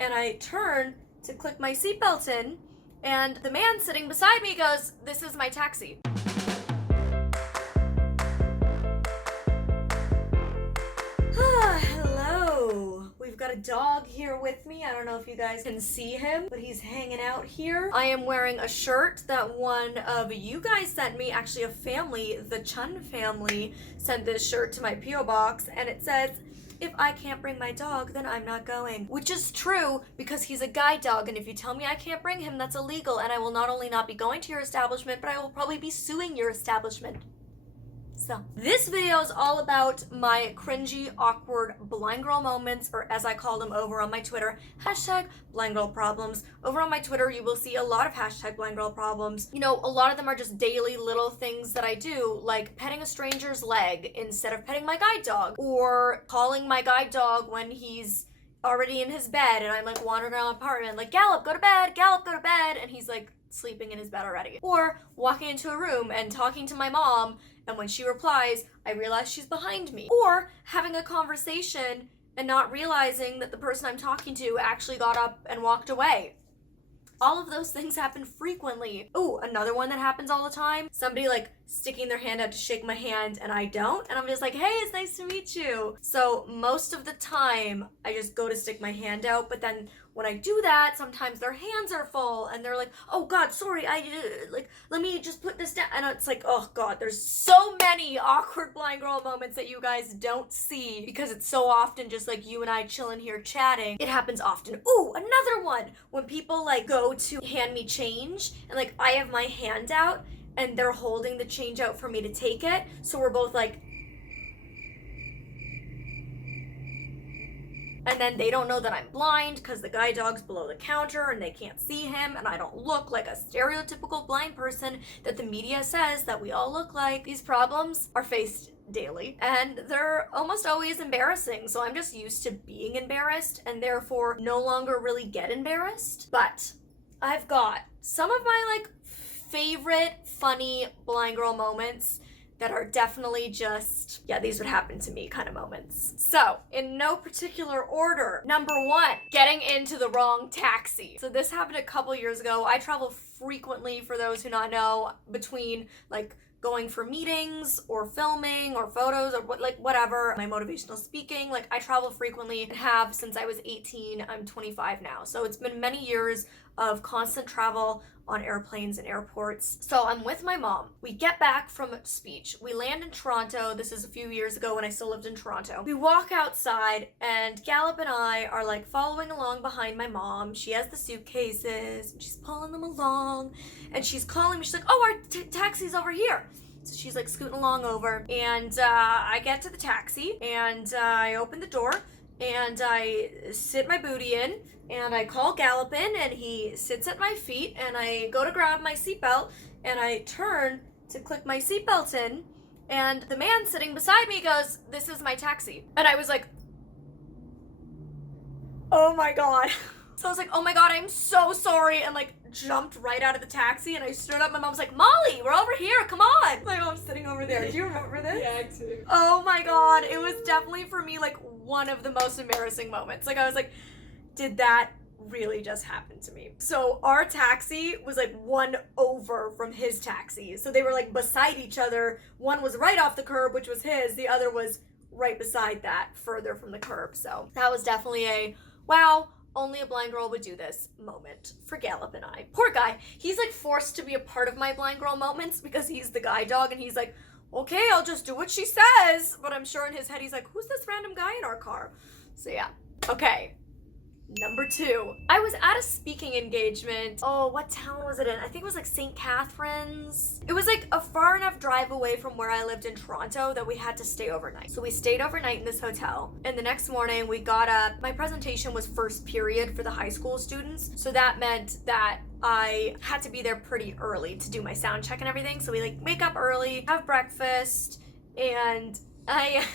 and I turn to click my seatbelt in, and the man sitting beside me goes, "This is my taxi." Hello. We've got a dog here with me. I don't know if you guys can see him, but he's hanging out here. I am wearing a shirt that one of you guys sent me, actually a family, the Chun family, sent this shirt to my P.O. box, and it says, "If I can't bring my dog, then I'm not going." Which is true, because he's a guide dog, and if you tell me I can't bring him, that's illegal, and I will not only not be going to your establishment, but I will probably be suing your establishment. So, this video is all about my cringy, awkward blind girl moments, or as I call them over on my Twitter, hashtag blind girl problems. Over on my Twitter, you will see a lot of hashtag blind girl problems. You know, a lot of them are just daily little things that I do, like petting a stranger's leg instead of petting my guide dog, or calling my guide dog when he's already in his bed and I'm like wandering around the apartment, like, "Gallop, go to bed, Gallop, go to bed," and he's like sleeping in his bed already. Or walking into a room and talking to my mom, and when she replies, I realize she's behind me. Or having a conversation and not realizing that the person I'm talking to actually got up and walked away. All of those things happen frequently. Oh, another one that happens all the time. Somebody like sticking their hand out to shake my hand and I don't. And I'm just like, "Hey, it's nice to meet you." So most of the time I just go to stick my hand out. But then when I do that, sometimes their hands are full and they're like, "Oh God, sorry. Let me just put this down." And it's like, oh God, there's so many awkward blind girl moments that you guys don't see because it's so often just like you and I chilling here chatting. It happens often. Ooh, another one. When people like go to hand me change and like I have my hand out and they're holding the change out for me to take it. So we're both like, and then they don't know that I'm blind because the guide dog's below the counter and they can't see him and I don't look like a stereotypical blind person that the media says that we all look like. These problems are faced daily and they're almost always embarrassing, so I'm just used to being embarrassed and therefore no longer really get embarrassed. But I've got some of my like favorite funny blind girl moments that are definitely just, yeah, these would happen to me kind of moments. So, in no particular order, number one, getting into the wrong taxi. So this happened a couple years ago. I travel frequently, for those who not know, between like going for meetings or filming or photos or whatever, my motivational speaking. Like I travel frequently and have since I was 18. I'm 25 now. So it's been many years of constant travel on airplanes and airports. So I'm with my mom. We get back from speech. We land in Toronto. This is a few years ago when I still lived in Toronto. We walk outside and Gallop and I are like following along behind my mom. She has the suitcases and she's pulling them along and she's calling me. She's like, "Oh, our taxi's over here." So she's like scooting along over and I get to the taxi and I open the door and I sit my booty in and I call Gallop in and he sits at my feet and I go to grab my seatbelt and I turn to click my seatbelt in and the man sitting beside me goes, "This is my taxi." And I was like, oh my God. So I was like, "Oh my God, I'm so sorry," and like jumped right out of the taxi and I stood up. My mom's like, "Molly, we're over here, come on." My mom's sitting over there. Do you remember this? Yeah, actually. Oh my God, it was definitely for me like one of the most embarrassing moments. Like I was like, did that really just happen to me? So our taxi was like one over from his taxi. So they were like beside each other. One was right off the curb, which was his. The other was right beside that, further from the curb. So that was definitely a, wow, only a blind girl would do this moment for Gallop and I. Poor guy. He's like forced to be a part of my blind girl moments because he's the guide dog and he's like, "Okay, I'll just do what she says." But I'm sure in his head he's like, "Who's this random guy in our car?" So yeah. Okay. Number two, I was at a speaking engagement. Oh, what town was it in? I think it was like St. Catharines. It was like a far enough drive away from where I lived in Toronto that we had to stay overnight. So we stayed overnight in this hotel. And the next morning we got up. My presentation was first period for the high school students. So that meant that I had to be there pretty early to do my sound check and everything. So we like wake up early, have breakfast, and I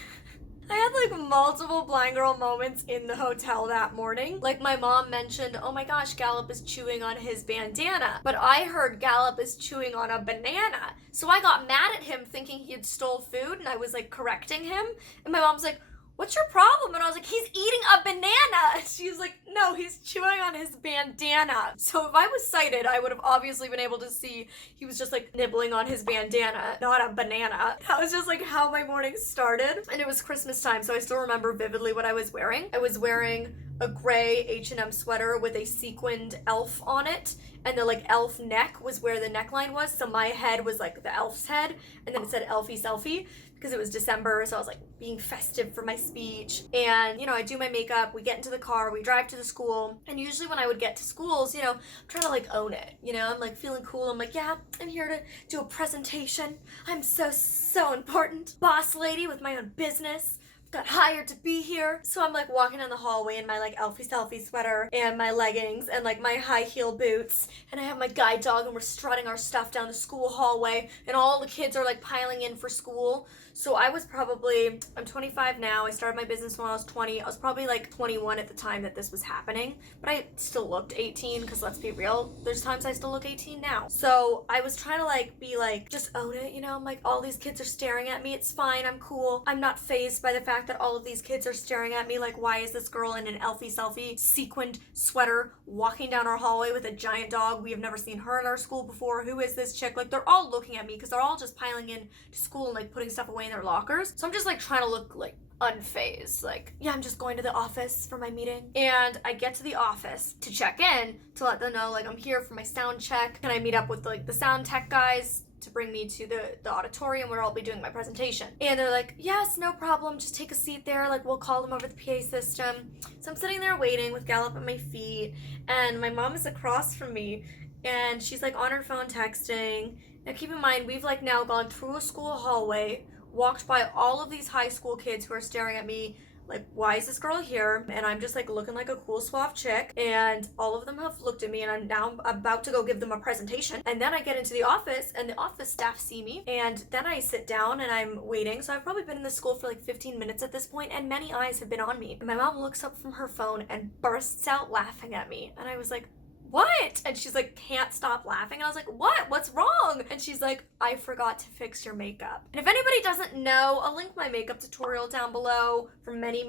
had like multiple blind girl moments in the hotel that morning. Like my mom mentioned, "Oh my gosh, Gallop is chewing on his bandana." But I heard Gallop is chewing on a banana. So I got mad at him thinking he had stole food and I was like correcting him. And my mom's like, what's your problem? And I was like, he's eating a banana. And she was like, no, he's chewing on his bandana. So if I was sighted, I would have obviously been able to see he was just like nibbling on his bandana, not a banana. That was just like how my morning started. And it was Christmas time, so I still remember vividly what I was wearing. I was wearing a gray H&M sweater with a sequined elf on it, and the like elf neck was where the neckline was, so my head was like the elf's head, and then it said Elfie Selfie because it was December, so I was like being festive for my speech. And I do my makeup, we get into the car, we drive to the school, and usually when I would get to schools, I'm trying to like own it, I'm like feeling cool. I'm like, yeah, I'm here to do a presentation. I'm so important, boss lady with my own business, got hired to be here. So I'm like walking down the hallway in my like Elfie Selfie sweater and my leggings and like my high heel boots, and I have my guide dog, and we're strutting our stuff down the school hallway, and all the kids are like piling in for school. So I was probably, I'm 25 now, I started my business when I was 20, I was probably like 21 at the time that this was happening, but I still looked 18, because let's be real, there's times I still look 18 now. So I was trying to like be like, just own it, I'm like, all these kids are staring at me, it's fine, I'm cool, I'm not fazed by the fact that all of these kids are staring at me, like why is this girl in an Elfie Selfie sequined sweater walking down our hallway with a giant dog? We have never seen her in our school before, who is this chick? Like they're all looking at me because they're all just piling in to school and like putting stuff away in their lockers. So I'm just like trying to look like unfazed, like, yeah, I'm just going to the office for my meeting. And I get to the office to check in to let them know like I'm here for my sound check, and I meet up with like the sound tech guys to bring me to the auditorium where I'll be doing my presentation. And they're like, yes, no problem, just take a seat there, like we'll call them over the PA system. So I'm sitting there waiting with Gallop at my feet, and my mom is across from me, and she's like on her phone texting. Now keep in mind, we've like now gone through a school hallway, walked by all of these high school kids who are staring at me like, why is this girl here? And I'm just like looking like a cool suave chick, and all of them have looked at me, and I'm now about to go give them a presentation. And then I get into the office, and the office staff see me, and then I sit down and I'm waiting. So I've probably been in the school for like 15 minutes at this point, and many eyes have been on me. And my mom looks up from her phone and bursts out laughing at me, and I was like, what? And she's like, can't stop laughing. And I was like, what? What's wrong? And she's like, I forgot to fix your makeup. And if anybody doesn't know, I'll link my makeup tutorial down below from many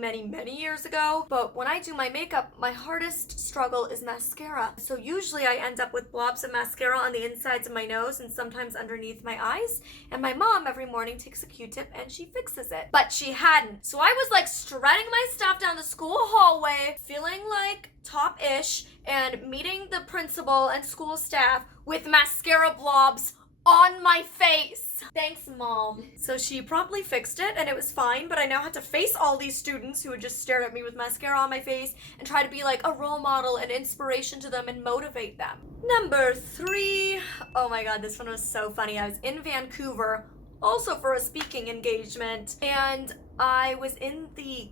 years ago. But when I do my makeup, my hardest struggle is mascara. So usually I end up with blobs of mascara on the insides of my nose and sometimes underneath my eyes. And my mom every morning takes a Q-tip and she fixes it. But she hadn't. So I was like strutting my stuff down the school hallway, feeling like top-ish, and meeting the principal and school staff with mascara blobs on my face. Thanks, Mom. So she promptly fixed it, and it was fine, but I now had to face all these students who would just stare at me with mascara on my face and try to be like a role model and inspiration to them and motivate them. Number 3. Oh my god, this one was so funny. I was in Vancouver, also for a speaking engagement, and I was in the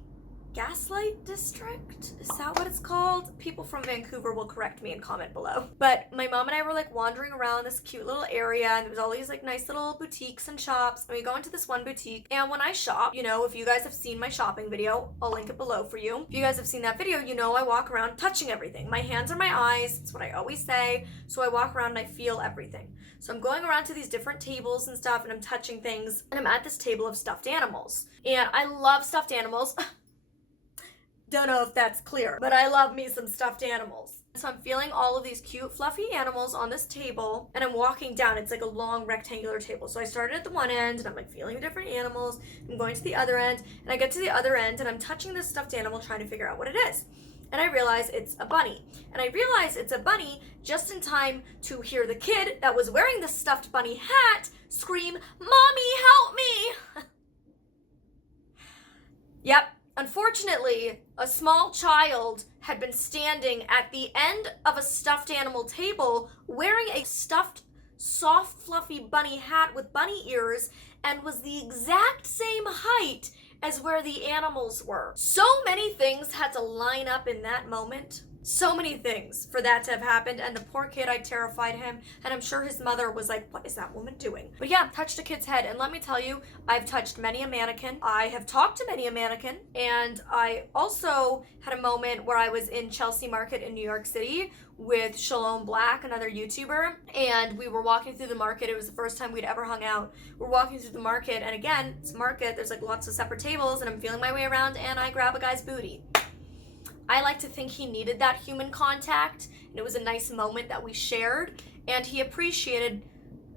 Gaslight District? Is that what it's called? People from Vancouver will correct me and comment below. But my mom and I were like wandering around this cute little area, and there was all these like nice little boutiques and shops, and we go into this one boutique, and when I shop, if you guys have seen my shopping video, I'll link it below for you. If you guys have seen that video, I walk around touching everything. My hands are my eyes, it's what I always say, so I walk around and I feel everything. So I'm going around to these different tables and stuff, and I'm touching things, and I'm at this table of stuffed animals. And I love stuffed animals. Don't know if that's clear, but I love me some stuffed animals. So I'm feeling all of these cute fluffy animals on this table, and I'm walking down. It's like a long rectangular table. So I started at the one end, and I'm like feeling the different animals. I'm going to the other end, and I get to the other end, and I'm touching this stuffed animal trying to figure out what it is. And I realize it's a bunny. And I realize it's a bunny just in time to hear the kid that was wearing the stuffed bunny hat scream, "Mommy, help me!" Yep. Unfortunately, a small child had been standing at the end of a stuffed animal table wearing a stuffed, soft, fluffy bunny hat with bunny ears, and was the exact same height as where the animals were. So many things had to line up in that moment So many things for that to have happened, and the poor kid, I terrified him, and I'm sure his mother was like, what is that woman doing? But yeah, touched a kid's head, and let me tell you, I've touched many a mannequin. I have talked to many a mannequin, and I also had a moment where I was in Chelsea Market in New York City with Shalom Black, another YouTuber, and we were walking through the market. It was the first time we'd ever hung out. We're walking through the market, and again, it's a market, there's like lots of separate tables, and I'm feeling my way around, and I grab a guy's booty. I like to think he needed that human contact, and it was a nice moment that we shared, and he appreciated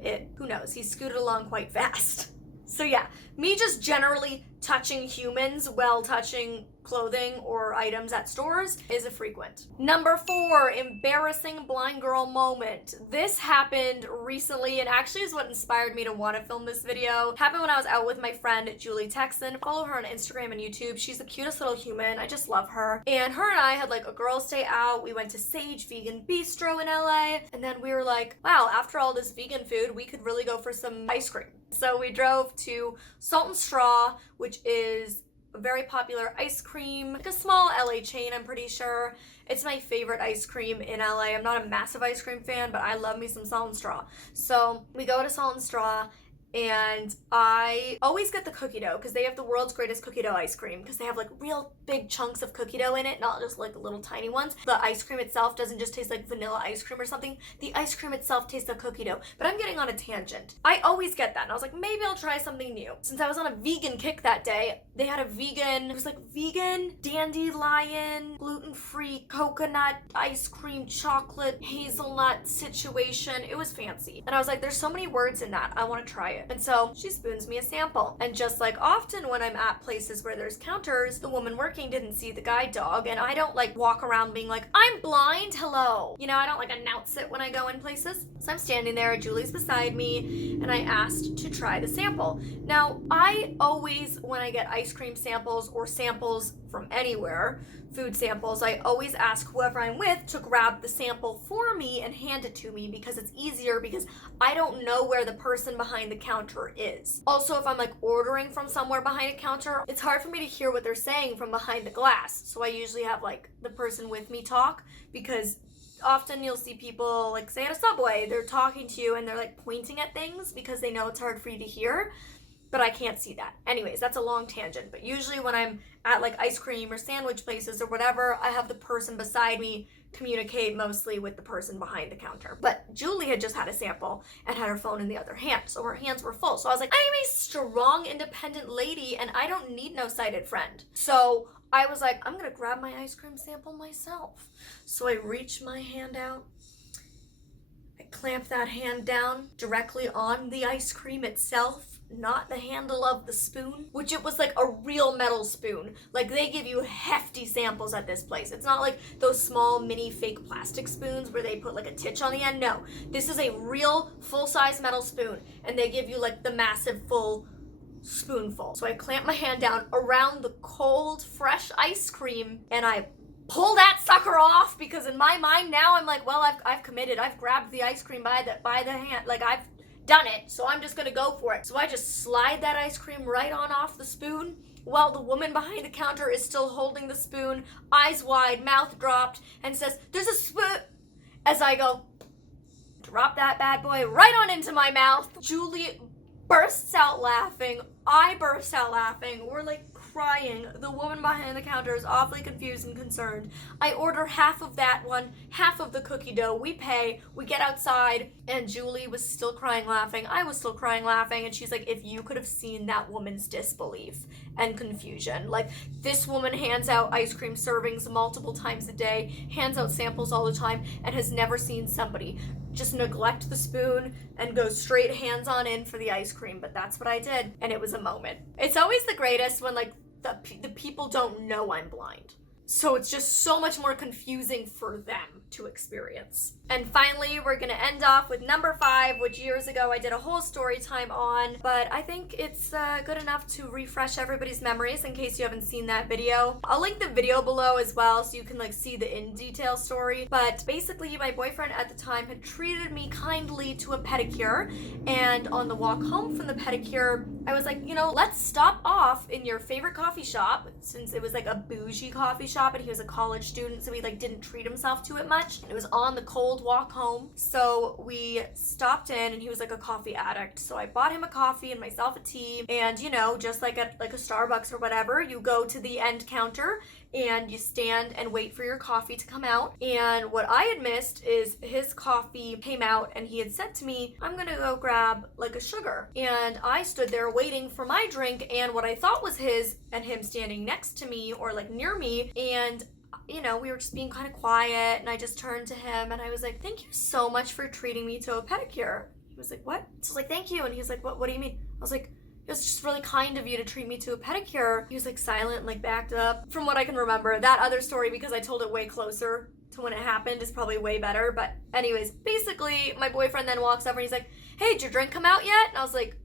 it. Who knows? He scooted along quite fast. So yeah, me just generally touching humans while touching clothing or items at stores is a frequent. Number 4, embarrassing blind girl moment. This happened recently and actually is what inspired me to want to film this video. It happened when I was out with my friend Julie Texan. Follow her on Instagram and YouTube. She's the cutest little human. I just love her. And her and I had like a girls' day out. We went to Sage Vegan Bistro in LA, and then we were like, wow, after all this vegan food, we could really go for some ice cream. So we drove to Salt and Straw, which is a very popular ice cream, like a small LA chain, I'm pretty sure. It's my favorite ice cream in LA. I'm not a massive ice cream fan, but I love me some Salt and Straw. So we go to Salt and Straw, and I always get the cookie dough because they have the world's greatest cookie dough ice cream because they have like real big chunks of cookie dough in it, not just like little tiny ones. The ice cream itself doesn't just taste like vanilla ice cream or something. The ice cream itself tastes like cookie dough. But I'm getting on a tangent. I always get that, and I was like, maybe I'll try something new. Since I was on a vegan kick that day, they had a vegan, it was like vegan dandelion, gluten-free coconut ice cream chocolate hazelnut situation. It was fancy. And I was like, there's so many words in that. I want to try it. And so she spoons me a sample. And just like often when I'm at places where there's counters, the woman working didn't see the guide dog, and I don't like walk around being like, I'm blind, hello. You know, I don't like announce it when I go in places. So I'm standing there, Julie's beside me, and I asked to try the sample. Now, I always, when I get ice cream samples or samples from anywhere, food samples, I always ask whoever I'm with to grab the sample for me and hand it to me because it's easier because I don't know where the person behind the counter is. Also, if I'm like ordering from somewhere behind a counter, it's hard for me to hear what they're saying from behind the glass. So I usually have like the person with me talk because often you'll see people like say at a Subway, they're talking to you and they're like pointing at things because they know it's hard for you to hear. But I can't see that. Anyways, that's a long tangent. But usually when I'm at like ice cream or sandwich places or whatever, I have the person beside me communicate mostly with the person behind the counter. But Julie had just had a sample and had her phone in the other hand. So her hands were full. So I was like, I'm a strong, independent lady and I don't need no sighted friend. So I was like, I'm going to grab my ice cream sample myself. So I reached my hand out. I clamped that hand down directly on the ice cream itself. Not the handle of the spoon, which it was like a real metal spoon. Like they give you hefty samples at this place. It's not like those small mini fake plastic spoons where they put like a titch on the end. No, this is a real full-size metal spoon and they give you like the massive full spoonful. So I clamped my hand down around the cold, fresh ice cream and I pull that sucker off because in my mind now I'm like, well, I've committed. I've grabbed the ice cream by the hand. Like I've done it, so I'm just gonna go for it. So I just slide that ice cream right on off the spoon while the woman behind the counter is still holding the spoon, eyes wide, mouth dropped, and says, there's a spoon, as I go, drop that bad boy right on into my mouth. Julie bursts out laughing, I burst out laughing, we're like crying. The woman behind the counter is awfully confused and concerned. I order half of that one, half of the cookie dough. We pay, we get outside, and Julie was still crying laughing. I was still crying laughing, and she's like, if you could have seen that woman's disbelief and confusion. Like, this woman hands out ice cream servings multiple times a day, hands out samples all the time, and has never seen somebody just neglect the spoon and go straight hands on in for the ice cream. But that's what I did, and it was a moment. It's always the greatest when like the people don't know I'm blind. So it's just so much more confusing for them to experience. And finally, we're gonna end off with number 5, which years ago I did a whole story time on, but I think it's good enough to refresh everybody's memories in case you haven't seen that video. I'll link the video below as well so you can like see the in detail story. But basically, my boyfriend at the time had treated me kindly to a pedicure, and on the walk home from the pedicure, I was like, you know, let's stop off in your favorite coffee shop, since it was like a bougie coffee shop and he was a college student, so he like didn't treat himself to it much. And it was on the cold walk home. So we stopped in and he was like a coffee addict. So I bought him a coffee and myself a tea. And you know, just like at like a Starbucks or whatever, you go to the end counter and you stand and wait for your coffee to come out. And what I had missed is his coffee came out and he had said to me, I'm gonna go grab like a sugar. And I stood there waiting for my drink and what I thought was his and him standing next to me or like near me. And you know, we were just being kind of quiet and I just turned to him and I was like, thank you so much for treating me to a pedicure. He was like, what? So I was like, thank you. And he was like, what do you mean? I was like, it was just really kind of you to treat me to a pedicure. He was like silent and like backed up. From what I can remember, that other story, because I told it way closer to when it happened, is probably way better. But anyways, basically my boyfriend then walks over and he's like, hey, did your drink come out yet? And I was like,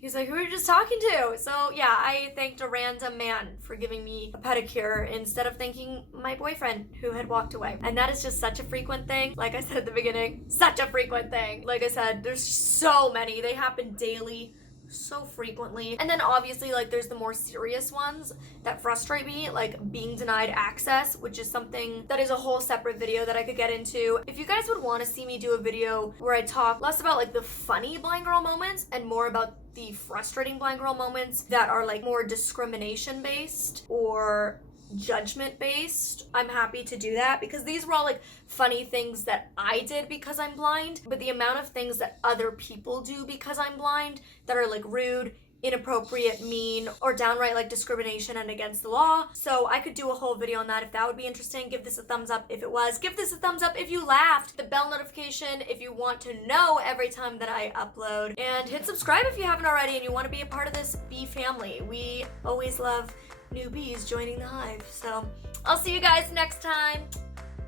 he's like, who are you just talking to? So yeah, I thanked a random man for giving me a pedicure instead of thanking my boyfriend who had walked away. And that is just such a frequent thing. Like I said at the beginning, such a frequent thing. Like I said, there's so many. They happen daily, so frequently. And then obviously like there's the more serious ones that frustrate me, like being denied access, which is something that is a whole separate video that I could get into. If you guys would want to see me do a video where I talk less about like the funny blind girl moments and more about the frustrating blind girl moments that are like more discrimination based or judgment based, I'm happy to do that, because these were all like funny things that I did because I'm blind, but the amount of things that other people do because I'm blind that are like rude, inappropriate, mean, or downright like discrimination and against the law. So I could do a whole video on that if that would be interesting. Give this a thumbs up if it was. Give this a thumbs up if you laughed. The bell notification if you want to know every time that I upload. And hit subscribe if you haven't already and you want to be a part of this bee family. We always love newbies joining the hive. So I'll see you guys next time.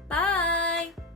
Bye!